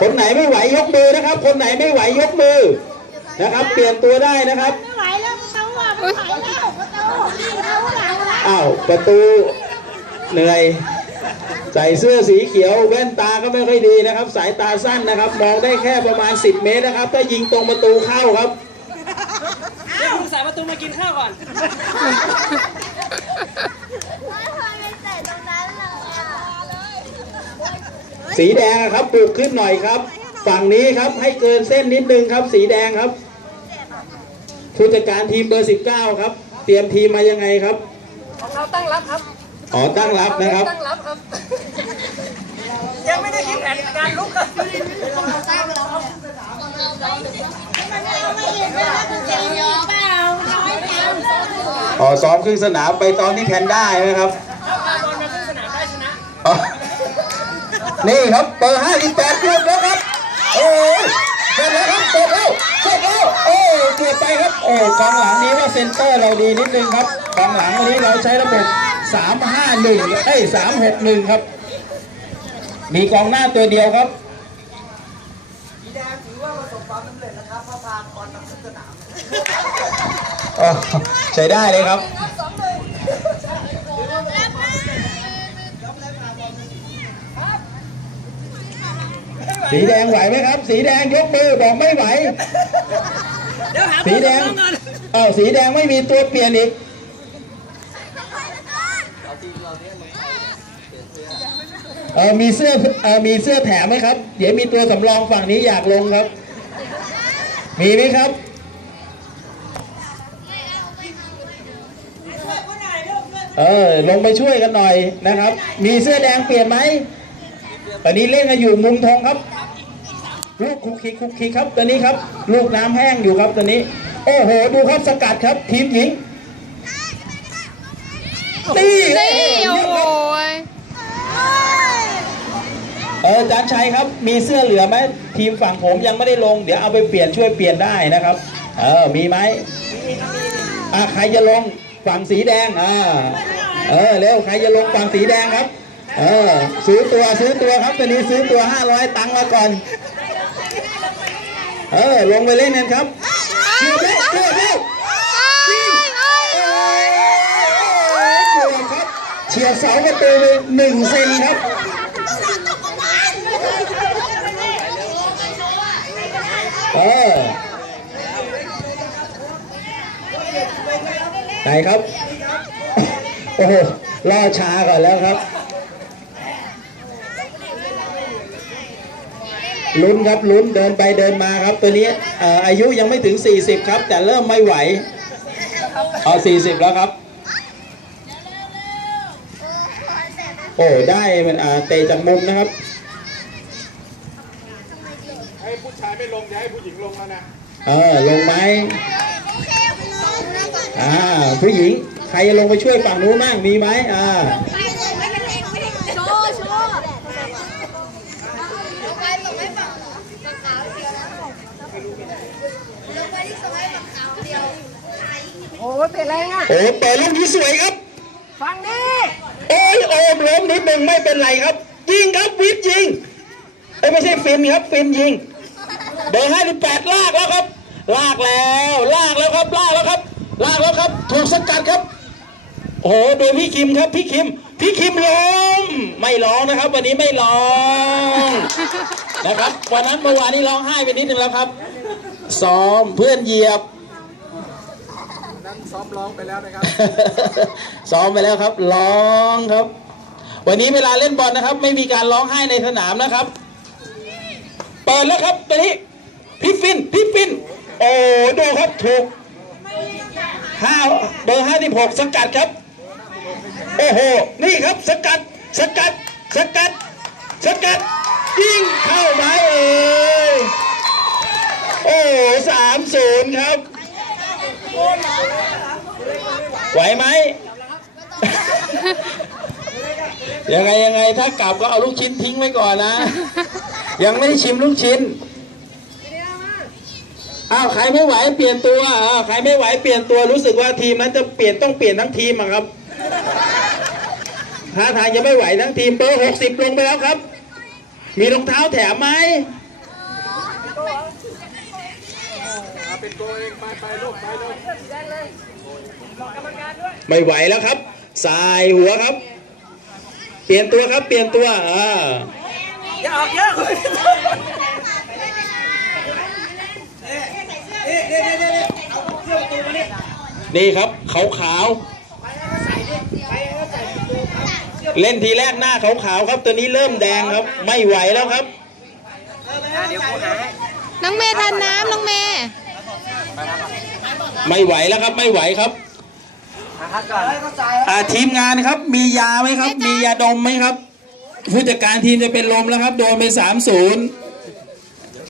คนไหนไม่ไหวยกมือนะครับ คนไหนไม่ไหวยกมือนะครับ เปลี่ยนตัวได้นะครับไม่ไหวแล้วเขาอะไม่ไหวแล้วประตูเขาหลังละอ้าวประตูเหนื่อยใส่เสื้อสีเขียวแว่นตาก็ไม่ค่อยดีนะครับ สายตาสั้นนะครับ มองได้แค่ประมาณ 10 เมตรนะครับถ้ายิงตรงประตูเข้าครับเดี๋ยวคุณสายประตูมากินข้าวก่อน ไม่เคยไปเตะตรงนั้นเลยอะ สีแดงอะครับปลูกขึ้นหน่อยครับ ฝั่งนี้ครับให้เกินเส้นนิดนึงครับ สีแดงครับผู้จัดการทีมเบอร์ 19 ครับ เตรียมทีมมายังไงครับของเราตั้งรับครับอ๋อตั้งรับนะครับตั้งรับครับ ยังไม่ได้คิดแผนการลุกครับมันเอาไม่เห็นว่าคุณจะยอมเปล่าน้อยจังอ๋อซ้อมครึ่งสนามไปตอนที่แพนด้าใช่ไหมครับ ถ้าพาบอลมาขึ้นสนามได้ชนะ อ๋อ นี่ครับเบอร์58รวบแล้วครับโอ้ยเสร็จแล้วครับเสร็จแล้วเสร็จแล้วโอ้เกือบไปครับโอ้กองหลังนี้ว่าเซนเตอร์เราดีนิดนึงครับกองหลังวันนี้เราใช้ระบบ351เอ้ย361ครับ มีกองหน้าตัวเดียวครับสีแดงถือว่าประสบความสำเร็จนะครับเพราะพาบอลมาขึ้นสนามอ๋อใช้ได้เลยครับ สีแดงไหวไหมครับ สีแดงยกมือบอกไม่ไหว เดี๋ยวหาสีแดงเงินเอ้าสีแดงไม่มีตัวเปลี่ยนอีกเออมีเสื้อเออมีเสื้อแถมไหมครับ เดี๋ยวมีตัวสำรองฝั่งนี้อยากลงครับ มีไหมครับเออลงไปช่วยกันหน่อยนะครับ มีเสื้อแดงเปลี่ยนไหม ตอนนี้เล่นกันอยู่มุมธงครับ ลูกคุกคิกคุกคิกครับตอนนี้ครับ ลูกน้ำแห้งอยู่ครับตอนนี้ โอ้โหดูครับสกัดครับ ทีมหญิงนี่นี่โอ้โหยเอออาจารย์ชัยครับ มีเสื้อเหลือไหมทีมฝั่งผมยังไม่ได้ลง เดี๋ยวเอาไปเปลี่ยนช่วยเปลี่ยนได้นะครับ เออมีไหมอะใครจะลงฝั่งสีแดงอ่าเออเร็วใครจะลงฝั่งสีแดงครับ เออซื้อตัวซื้อตัวครับตอนนี้ซื้อตัว500ตังค์มาก่อน เออลงไปเล่นกันครับเกือบแล้วเกือบแล้วยิงโอ้ยเกือบครับเฉียดเสาประตูไปหนึ่งเซนครับเออไหนครับ โอ้โหล่อช้าก่อนแล้วครับ ลุ้นครับลุ้นเดินไปเดินมาครับตัวนี้เอ่ออายุยังไม่ถึง 40 ครับ แต่เริ่มไม่ไหวเอา40 แล้วครับ โอ้ได้มันอ่าเตะจากมุมนะครับให้ผู้ชายไม่ลงอย่าให้ผู้หญิงลงแล้วนะเออลงไหมอ่าผู้หญิงใครจะลงไปช่วยฝั่งนู้นบ้างมีไหมอ่า โชว์โชว์ลงไม่ฝั่งเหรอฝั่งขาวเดียวนะลงไปที่สมัยฝั่งขาวเดียวโอ้ยเป็นไรอะโอ้เปิดลูกนี้สวยครับ ฟังดิโอ้ยโอมล้มนิดนึงไม่เป็นไรครับ ยิงครับวิทยิงเอ้ไม่ใช่ฟิล์มครับฟิล์มยิง เบอร์ห้าสิบแปดลากแล้วครับ ลากแล้ว ลากแล้วครับลากแล้วครับ ลากแล้วครับ ถูกสกัดครับ โอ้โหโดยพี่คิมครับพี่คิม พี่คิมล้มไม่ร้องนะครับ วันนี้ไม่ร้อง นะครับ วันนั้นเมื่อวานนี้ร้องไห้ไปนิดนึงแล้วครับซ้อมเพื่อนเหยียบนั้นซ้อมร้องไปแล้วนะครับ ซ้อมไปแล้วครับ ร้องครับ วันนี้เวลาเล่นบอลนะครับ ไม่มีการร้องไห้ในสนามนะครับ เปิดแล้วครับตอนนี้พี่ฟินพี่ฟิน โอ้ดูครับถูกห้าเบอร์ห้าที่หกสกัดครับ โอ้โห นี่ครับสกัด สกัด สกัด สกัด ยิงเข้าไม้เอ่ยโอ้สามศูนย์ครับ ไหวไหม ยังไงยังไงถ้ากลับก็เอาลูกชิ้นทิ้งไว้ก่อนนะ ยังไม่ได้ชิมลูกชิ้นอ้าวใครไม่ไหวเปลี่ยนตัวอ้าวใครไม่ไหวเปลี่ยนตัวรู้สึกว่าทีมนั้นจะเปลี่ยนต้องเปลี่ยนทั้งทีมอะครับท่าทางจะไม่ไหวทั้งทีมเบอร์หกสิบลงไปแล้วครับ มีรองเท้าแถมไหมไม่ไหวแล้วครับ สายหัวครับ เปลี่ยนตัวครับ เปลี่ยนตัวอ่าอย่าออกเยอะคุณนี่ยนี่ครับขาวขาว เสื้อๆเล่นทีแรกหน้าขาวขาวๆครับตัวนี้เริ่มแดงครับ ไม่ไหวแล้วครับเออไปให้เขาใส่ดิน้องเมย์ทานน้ำน้องเมย์ไม่ไหวแล้วครับไม่ไหวครับพักก่อนให้เขาใส่อ่าทีมงานครับ มียาไหมครับ มียาดมไหมครับ ผู้จัดการทีมจะเป็นลมแล้วครับ โดนไปสามศูนย์เ